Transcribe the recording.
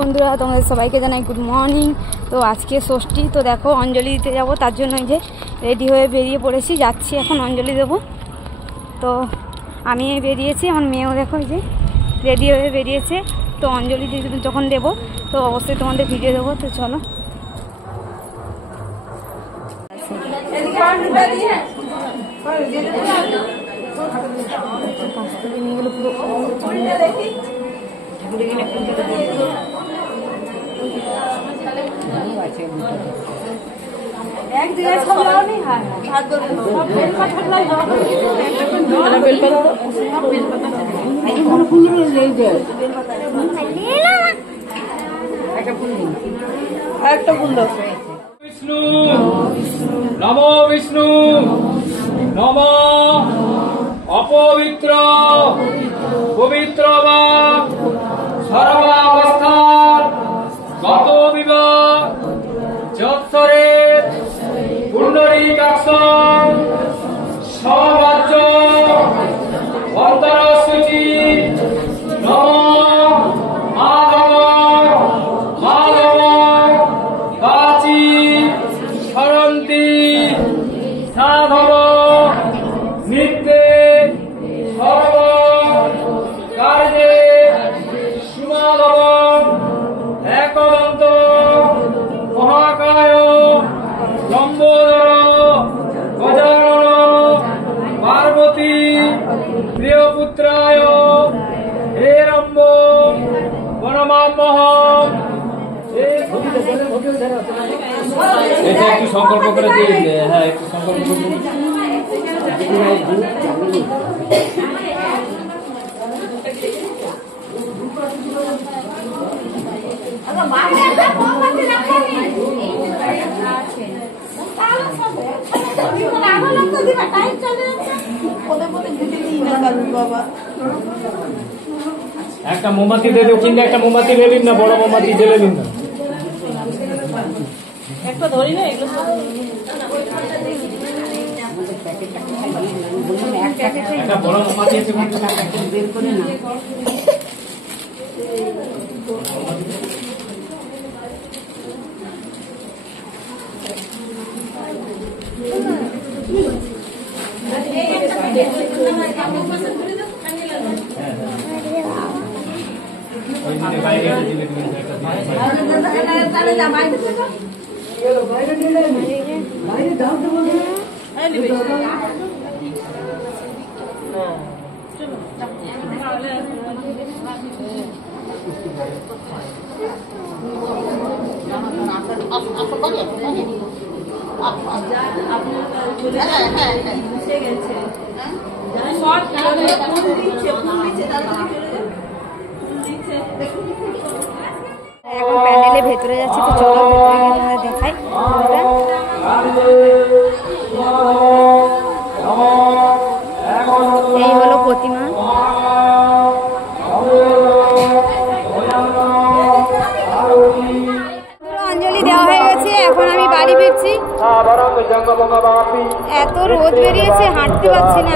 বন্ধুরা তোমাদের সবাইকে জানাই গুড মর্নিং। তো আজকে ষষ্ঠী, তো দেখো অঞ্জলি দিতে যাবো, তার জন্য এই যে রেডি হয়ে বেরিয়ে পড়েছি, যাচ্ছি এখন অঞ্জলি দেবো। তো আমি বেরিয়েছি, আমার মেয়েও দেখো এই যে রেডি হয়ে বেরিয়েছে। তো অঞ্জলি যখন দেবো তো অবশ্যই তোমাদের ভিডিও দেবো। তো চলো विष्णु नमो विष्णु नम अपवित्र पवित्र वा सर्वावस्थान गतो विवाह जत्सरे पुंडरीकाक्षं स्वराज्य अंतरसूचि नमो माधव माधव काची सरन्ति साधव नित्ये सर्व कार्ये सुमाधव एकदन्त महाकाय लम्बोदर गजानन पार्वती प्रियपुत्राय हेरम्ब वनमामहम्। এটা একটু সংকল্প করে দিয়ে, হ্যাঁ একটু সংকল্প করে একটা মোমবাতি দিয়ে দেব, কিন্তু একটা মোমবাতি জ্বেলেন না, বড় মোমবাতি জ্বেলেন না। একটা ধরি না, এগুলো একটা বড় মোমবাতি আছে, বের করে না। এখন প্যান্ডেলের ভেতরে যাচ্ছি, তো চলো ভেতরে গিয়ে তোমাদের দেখাই। এই হলো প্রতিমা। অঞ্জলি দেওয়া হয়ে গেছে, এখন আমি বাড়ি ফিরছি। এত রোদ বেরিয়েছে, হাঁটতে পারছি না।